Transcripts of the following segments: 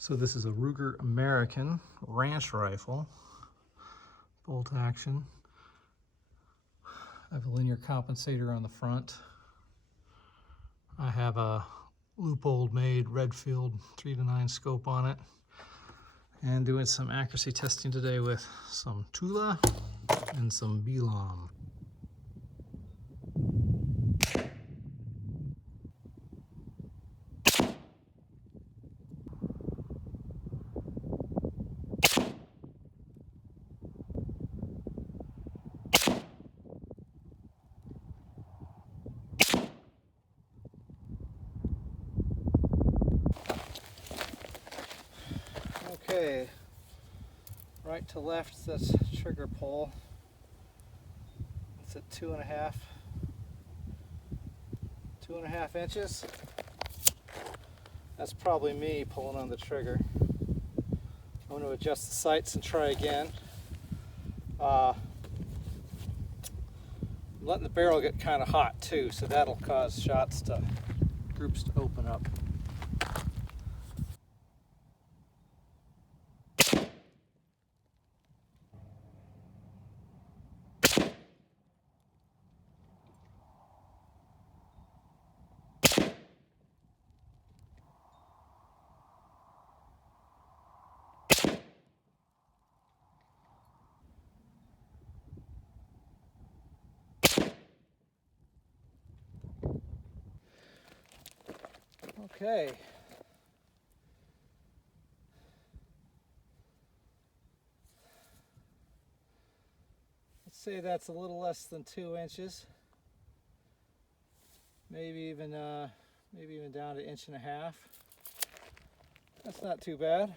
So this is a Ruger American ranch rifle, bolt action. I have a linear compensator on the front. I have a Leupold made Redfield 3-9 scope on it. And doing some accuracy testing today with some TULA and some BELOM. Okay, right to left, that's trigger pull. It's at 2.5 inches. That's probably me pulling on the trigger. I'm going to adjust the sights and try again. I'm letting the barrel get kind of hot too, so that'll cause groups to open up. Okay. Let's say that's a little less than 2 inches. Maybe even down to 1.5 inches. That's not too bad.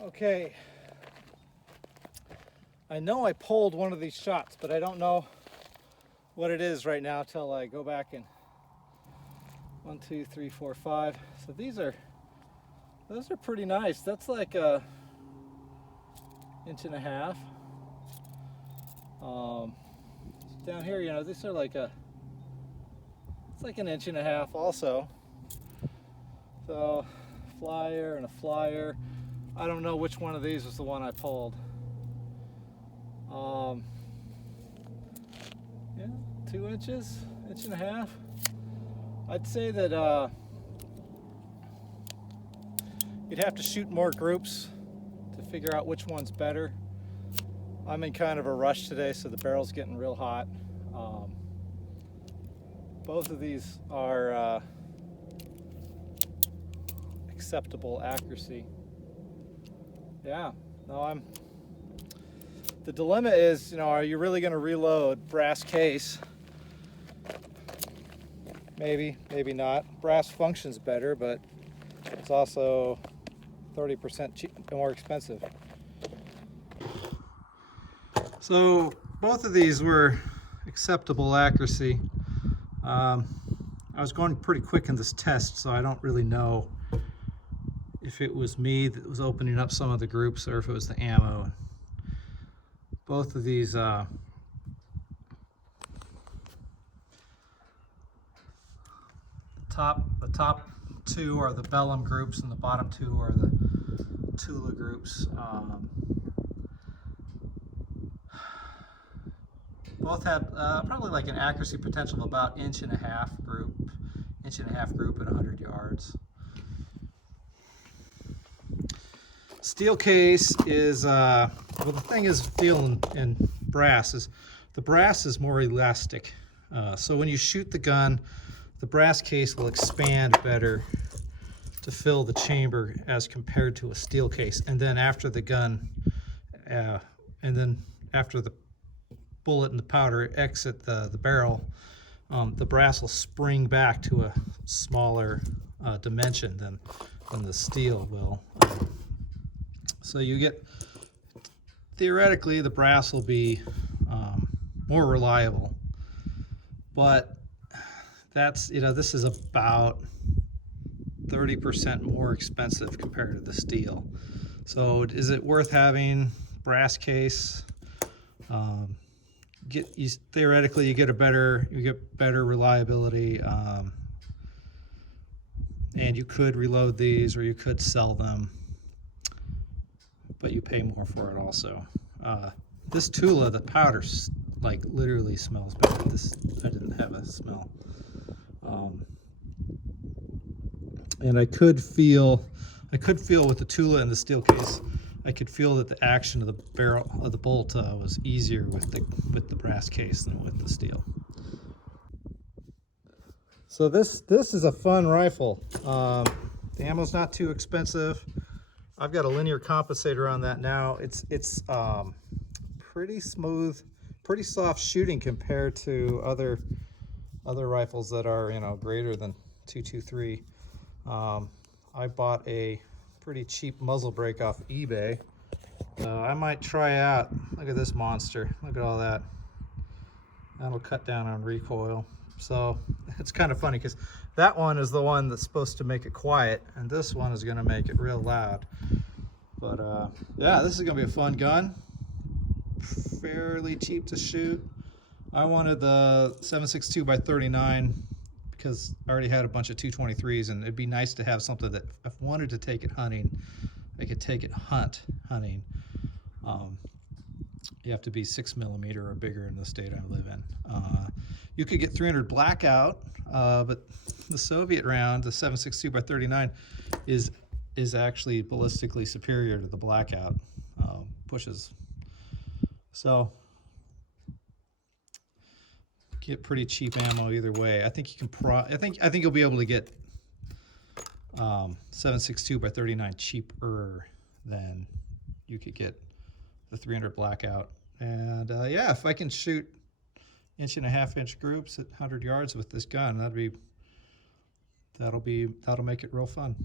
Okay, I know I pulled one of these shots, but I don't know what it is right now till I go back and 1, 2, 3, 4, 5. So those are pretty nice. That's like 1.5 inches. Down here, you know, these are like it's like 1.5 inches also. So flyer and a flyer. I don't know which one of these was the one I pulled. Yeah, 2 inches, 1.5 inches. I'd say that you'd have to shoot more groups to figure out which one's better. I'm in kind of a rush today, so the barrel's getting real hot. Both of these are acceptable accuracy. Yeah, no, the dilemma is, you know, are you really going to reload brass case? Maybe, maybe not. Brass functions better, but it's also 30% more expensive. So both of these were acceptable accuracy. I was going pretty quick in this test, so I don't really know if it was me that was opening up some of the groups or if it was the ammo. Both of these the top two are the BELOM groups and the bottom two are the TULA groups. Both had probably like an accuracy potential of about 1.5 inch group at 100 yards. Steel case is, well, the thing is, steel and brass is, the brass is more elastic. So when you shoot the gun, the brass case will expand better to fill the chamber as compared to a steel case. And then after the gun, and then after the bullet and the powder exit the barrel, the brass will spring back to a smaller dimension than the steel will. So you get, theoretically, the brass will be more reliable, but that's, this is about 30% more expensive compared to the steel. So is it worth having brass case? Theoretically, you get better reliability, and you could reload these or you could sell them, but you pay more for it also. This Tula, the powder, like literally smells bad. This, I didn't have a smell. And I could feel with the Tula and the steel case, I could feel that the action of the barrel of the bolt was easier with the brass case than with the steel. So this is a fun rifle. The ammo's not too expensive. I've got a linear compensator on that now. It's pretty smooth, pretty soft shooting compared to other rifles that are, greater than 223. I bought a pretty cheap muzzle brake off eBay. I might try out. Look at this monster. Look at all that. That'll cut down on recoil. So it's kind of funny because that one is the one that's supposed to make it quiet, and this one is going to make it real loud. But yeah, this is going to be a fun gun. Fairly cheap to shoot. I wanted the 7.62 by 39 because I already had a bunch of 223s, and it'd be nice to have something that if I wanted to take it hunting, I could take it hunting. You have to be 6mm or bigger in the state I live in. You could get 300 blackout, but the Soviet round, the 7.62 by 39, is actually ballistically superior to the blackout pushes. So get pretty cheap ammo either way. I think you can I think you'll be able to get 7.62 by 39 cheaper than you could get the 300 blackout. And yeah, if I can shoot 1.5-inch groups at 100 yards with this gun, that'll make it real fun.